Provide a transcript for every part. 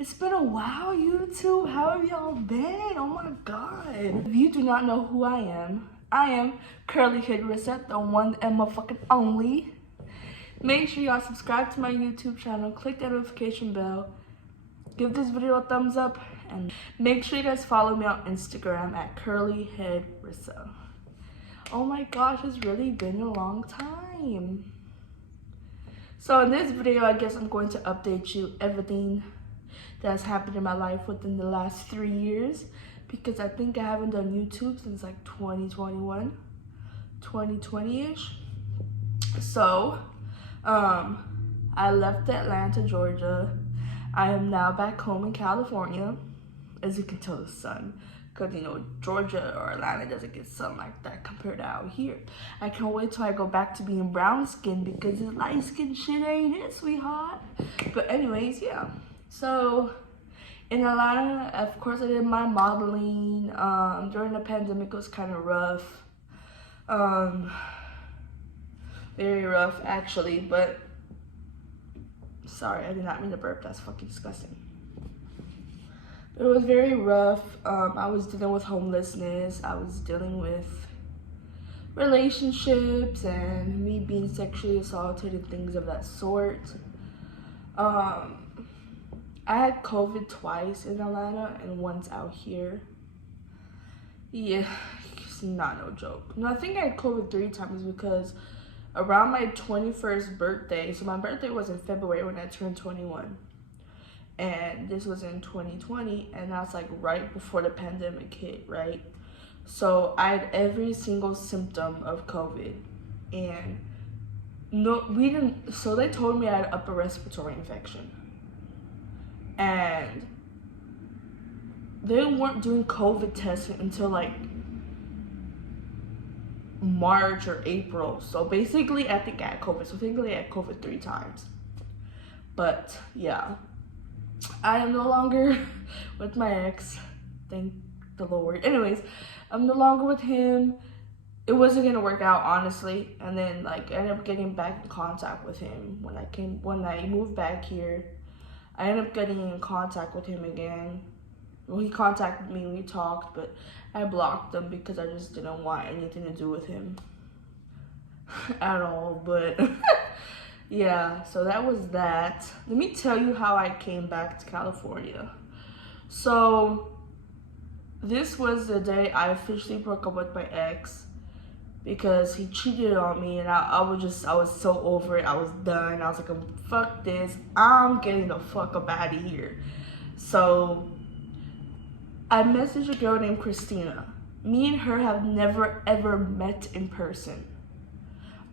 It's been a while, YouTube. How have y'all been? Oh my god. If you do not know who I am Curly Head Rissa, the one and motherfucking only. Make sure y'all subscribe to my YouTube channel, click that notification bell, give this video a thumbs up, and make sure you guys follow me on Instagram at Curly Head Rissa. Oh my gosh, it's really been a long time. So in this video, I guess I'm going to update you everything that's happened in my life within the last 3 years, because I think I haven't done YouTube since like 2021, 2020-ish. So, I left Atlanta, Georgia. I am now back home in California. As you can tell, the sun, because you know Georgia or Atlanta doesn't get sun like that compared to out here. I can't wait till I go back to being brown skin, because this light skin shit ain't it, sweetheart. But anyways, yeah. So in Atlanta, of course, I did my modeling. During the pandemic, it was kind of rough. Very rough actually, but sorry, I did not mean to burp. That's fucking disgusting. It was very rough. I was dealing with homelessness. I was dealing with relationships and me being sexually assaulted and things of that sort. I had COVID twice in Atlanta and once out here. Yeah, it's not no joke. No, I think I had COVID 3 times, because around my 21st birthday, so my birthday was in February when I turned 21. And this was in 2020, and that's like right before the pandemic hit, right? So I had every single symptom of COVID, and so they told me I had upper respiratory infection. And they weren't doing COVID testing until like March or April. So basically, I think I had COVID. So technically, I had COVID 3 times. But yeah, I am no longer with my ex. Thank the Lord. Anyways, I'm no longer with him. It wasn't gonna work out, honestly. And then like I ended up getting back in contact with him when I moved back here. I ended up getting in contact with him again. Well, he contacted me, we talked, but I blocked him because I just didn't want anything to do with him at all. But yeah, so that was that. Let me tell you how I came back to California. So this was the day I officially broke up with my ex, because he cheated on me, and I was so over it. I was done. I was like, fuck this. I'm getting the fuck up out of here. So I messaged a girl named Christina. Me and her have never ever met in person.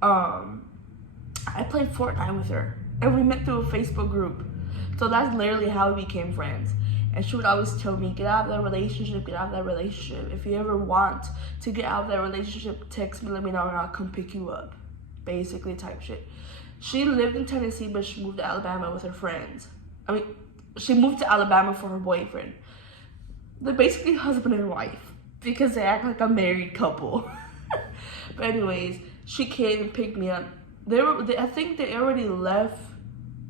I played Fortnite with her, and we met through a Facebook group. So that's literally how we became friends. And she would always tell me, get out of that relationship, get out of that relationship. If you ever want to get out of that relationship, text me, let me know, and I'll come pick you up. Basically type shit. She lived in Tennessee, but she moved to Alabama with her friends. I mean, she moved to Alabama for her boyfriend. They're basically husband and wife, because they act like a married couple. But anyways, she came and picked me up. I think they already left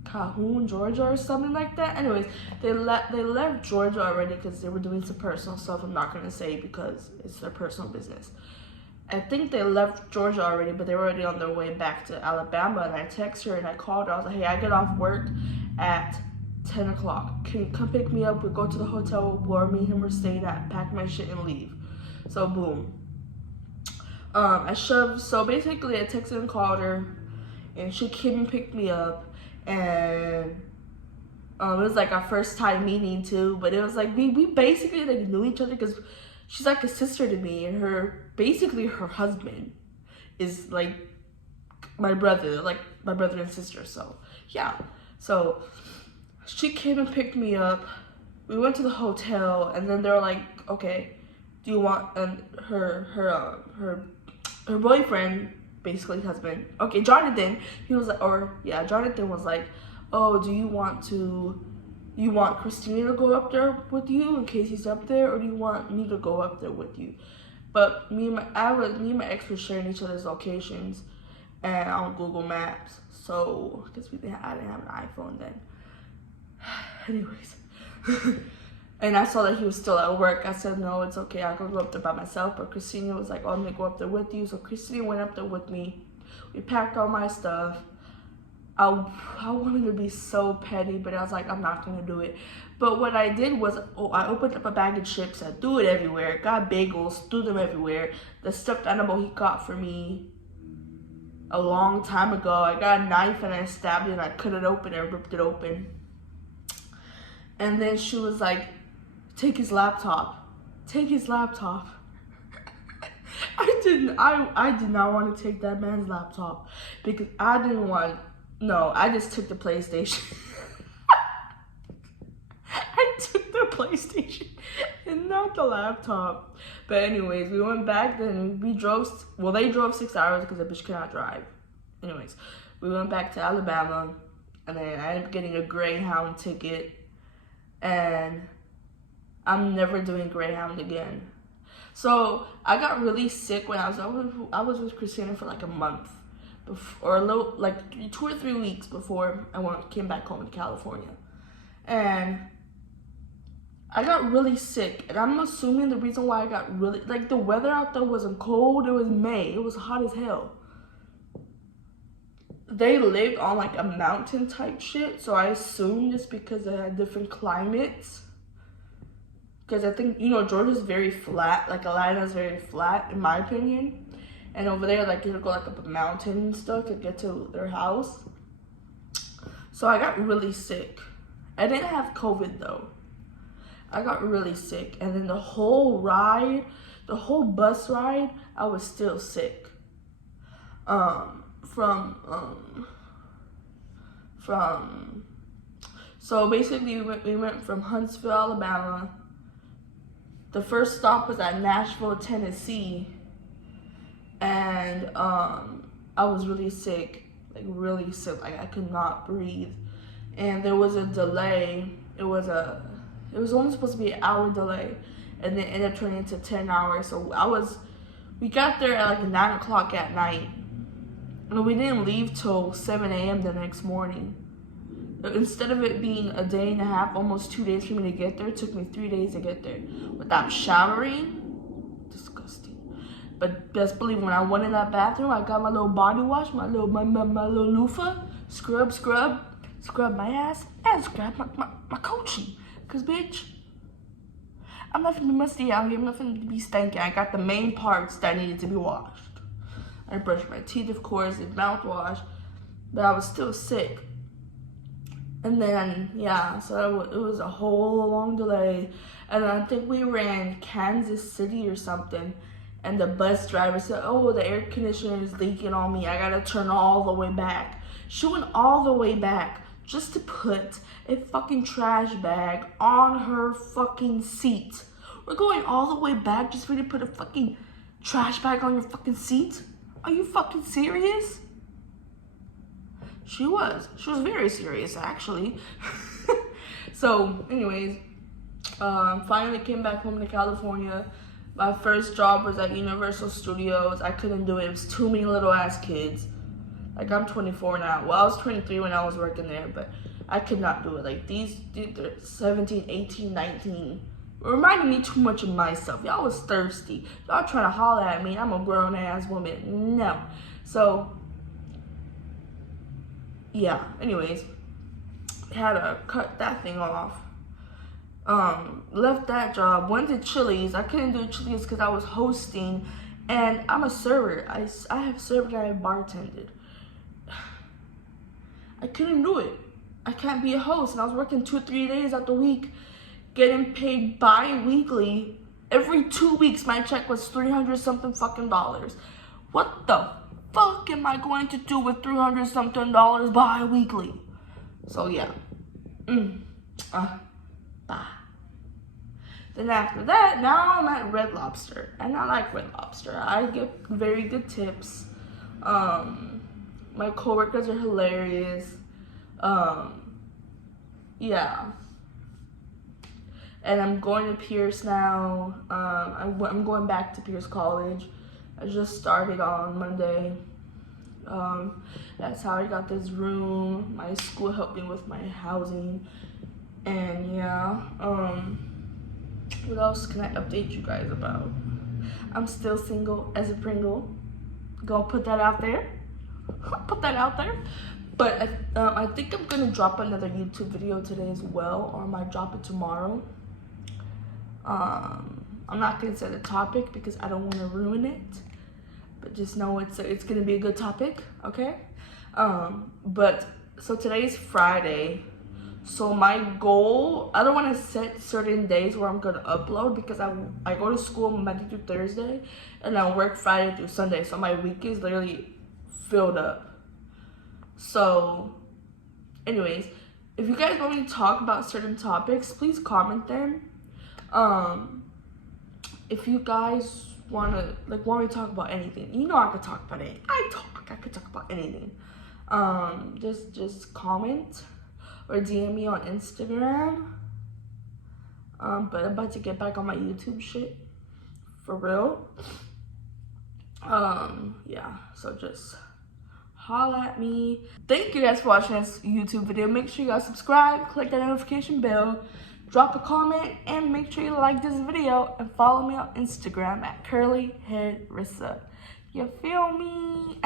Calhoun, Georgia or something like that. Anyways, they left Georgia already because they were doing some personal stuff. I'm not gonna say because it's their personal business. I think they left Georgia already, but they were already on their way back to Alabama. And I texted her and I called her. I was like, hey, I get off work at 10 o'clock. Can you come pick me up? We'll go to the hotel where me and him were staying at, pack my shit and leave. So boom. So basically I texted and called her, and she came and picked me up. And it was like our first time meeting too, but it was like we basically like knew each other, because she's like a sister to me, and her husband is like my brother and sister. So yeah, so she came and picked me up. We went to the hotel, and then they were like, okay, do you want, and her boyfriend, basically husband, okay, Jonathan, he was like, Jonathan was like, oh, do you want Christina to go up there with you in case he's up there, or do you want me to go up there with you? But me and my ex were sharing each other's locations and on Google Maps, so because I didn't have an iPhone then. Anyways, And I saw that he was still at work. I said, no, it's okay. I can go up there by myself. But Christina was like, oh, I'm going to go up there with you. So Christina went up there with me. We packed all my stuff. I wanted to be so petty, but I was like, I'm not going to do it. But what I did was, I opened up a bag of chips. I threw it everywhere. Got bagels, threw them everywhere. The stuffed animal he got for me a long time ago. I got a knife and I stabbed it and I cut it open and ripped it open. And then she was like, take his laptop. Take his laptop. I did not want to take that man's laptop because I didn't want, no, I just took the PlayStation. I took the PlayStation and not the laptop. But anyways, we went back, then we drove, well, they drove 6 hours because the bitch cannot drive. Anyways, we went back to Alabama, and then I ended up getting a Greyhound ticket, and I'm never doing Greyhound again. So I got really sick when I was with Christina for like a month, or a little, like 2 or 3 weeks before I came back home to California, and I got really sick. And I'm assuming the reason why I got really, like, the weather out there wasn't cold. It was May. It was hot as hell. They lived on like a mountain type shit, so I assume just because they had different climates. Because I think, you know, Georgia's very flat, like Atlanta's very flat, in my opinion. And over there, like, you have to go like up a mountain and stuff to get to their house. So I got really sick. I didn't have COVID though. I got really sick. And then the whole bus ride, I was still sick. So basically we went from Huntsville, Alabama. The first stop was at Nashville, Tennessee, and I was really sick, like I could not breathe, and there was a delay. It was only supposed to be an hour delay, and it ended up turning into 10 hours. So we got there at like 9 o'clock at night, and we didn't leave till 7 a.m. the next morning. Instead of it being a day and a half, almost 2 days for me to get there, it took me 3 days to get there without showering. Disgusting. But best believe when I went in that bathroom, I got my little body wash, my little loofah, scrub my ass, and scrub my coochie. Cause bitch, I'm not gonna be musty out here. I'm not gonna be stinking. I got the main parts that needed to be washed. I brushed my teeth, of course, and mouthwash, but I was still sick. And then, yeah, so it was a whole long delay. And I think we were in Kansas City or something. And the bus driver said, oh, the air conditioner is leaking on me. I gotta turn all the way back. She went all the way back just to put a fucking trash bag on her fucking seat. We're going all the way back just for you to put a fucking trash bag on your fucking seat? Are you fucking serious? She was very serious, actually. So, anyways, finally came back home to California. My first job was at Universal Studios. I couldn't do it. It was too many little ass kids. Like, I'm 24 now. Well, I was 23 when I was working there, but I could not do it. Like, they're 17, 18, 19. It reminded me too much of myself. Y'all was thirsty. Y'all trying to holler at me. I'm a grown ass woman. No. So, yeah, anyways, had to cut that thing off. Left that job, went to Chili's. I couldn't do Chili's because I was hosting, and I'm a server. I have served and I have bartended. I couldn't do it. I can't be a host, and I was working 2-3 days out the week, getting paid bi-weekly. Every 2 weeks, my check was $300 something fucking dollars. What the fuck am I going to do with $300 something bi-weekly? So yeah. Bye. Then after that, now I'm at Red Lobster, and I like Red Lobster. I get very good tips. My coworkers are hilarious. Yeah. And I'm going to Pierce now. I'm going back to Pierce College. I just started on Monday. That's how I got this room. My school helped me with my housing. And yeah, what else can I update you guys about? I'm still single as a Pringle. Gonna put that out there. Put that out there. But I think I'm gonna drop another YouTube video today as well, or I might drop it tomorrow. I'm not gonna say the topic because I don't want to ruin it, but just know it's gonna be a good topic, okay? But so today's Friday, so my goal, I don't want to set certain days where I'm gonna upload because I go to school Monday through Thursday and I work Friday through Sunday, so my week is literally filled up. So anyways, if you guys want me to talk about certain topics, please comment them. If you guys want me to talk about anything, you know I could talk about it. I could talk about anything. Just comment or DM me on Instagram. But I'm about to get back on my YouTube shit for real. Yeah, so just holla at me. Thank you guys for watching this YouTube video. Make sure you guys subscribe, click that notification bell, drop a comment, and make sure you like this video and follow me on Instagram at curlyheadrissa. You feel me?